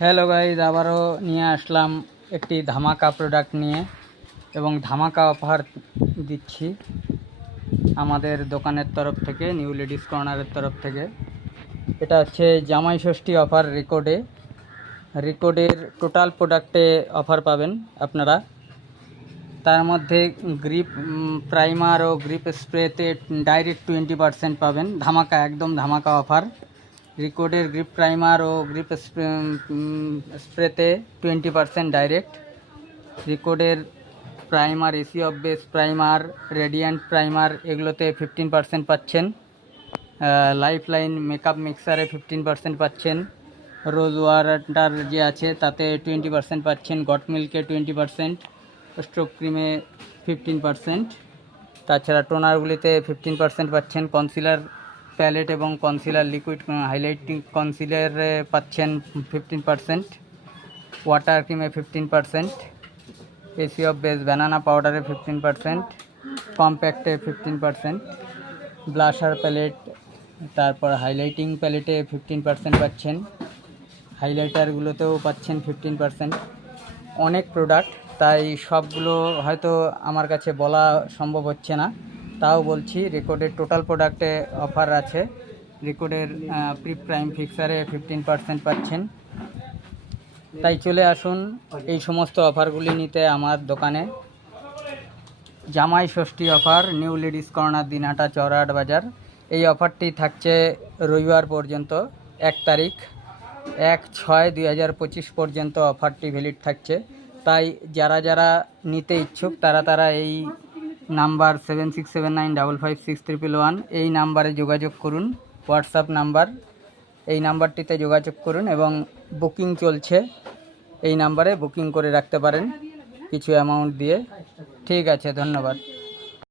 Hello guys, আবারও নিয়ে আসলাম একটি ধামাকা প্রোডাক্ট নিয়ে এবং ধামাকা অফার দিচ্ছি আমাদের দোকানের তরফ থেকে, নিউ লেডিস কর্নারের তরফ থেকে। এটা হচ্ছে জামাই ষষ্ঠী অফার। রেকর্ডের টোটাল প্রোডাক্টে অফার পাবেন আপনারা। তার মধ্যে গ্রিপ প্রাইমার ও গ্রিপ স্প্রেতে ডাইরেক্ট 20% পাবেন। ধামাকা, একদম ধামাকা অফার। রেকর্ডের গ্রিপ প্রাইমার ও গ্রিপ স্প্রেতে 20% ডাইরেক্ট। রেকর্ডের primer, AC off base primer, radiant primer, এগুলোতে 15% পাচ্ছেন। লাইফ লাইন মেকআপ মিক্সারে 15% পাচ্ছেন। রোজ ওয়াটার যে আছে তাতে 20% পাচ্ছেন। গট মিল্কে 20%, স্ট্রোক ক্রিমে 15%। তাছাড়া টোনারগুলিতে 15% পাচ্ছেন। কনসিলার প্যালেট এবং কনসিলার লিকুইড হাইলাইটিং কনসিলারে পাচ্ছেন 15%। ওয়াটার ক্রিমে 15%, এসি অফ বেস ব্যানানা পাউডারে 15%, কম্প্যাক্টে 15%, ব্লাশার প্যালেট, তারপর হাইলাইটিং প্যালেটে 15% পাচ্ছেন। হাইলাইটারগুলোতেও পাচ্ছেন 15%। অনেক প্রোডাক্ট, তাই সবগুলো হয়তো আমার কাছে বলা সম্ভব হচ্ছে না, তাও বলছি। রেকর্ডের টোটাল প্রোডাক্টে অফার আছে। রেকর্ডের প্রি প্রাইম ফিক্সারে 15% পাচ্ছেন। তাই চলে আসুন এই সমস্ত অফারগুলি নিতে আমার দোকানে। Jamai Shashthi offer, new ladies corner, Dinhata, Chourahat Bazar. এই অফারটি থাকছে রবিবার পর্যন্ত, 1 তারিখ 1/6/2025 পর্যন্ত অফারটি ভ্যালিড থাকছে। তাই যারা যারা নিতে ইচ্ছুক তারা এই নাম্বার 7679556311 এই নাম্বারে যোগাযোগ করুন। হোয়াটসঅ্যাপ নাম্বার, এই নাম্বারটিতে যোগাযোগ করুন এবং বুকিং চলছে। এই নাম্বারে বুকিং করে রাখতে পারেন কিছু অ্যামাউন্ট দিয়ে। ঠিক আছে, ধন্যবাদ।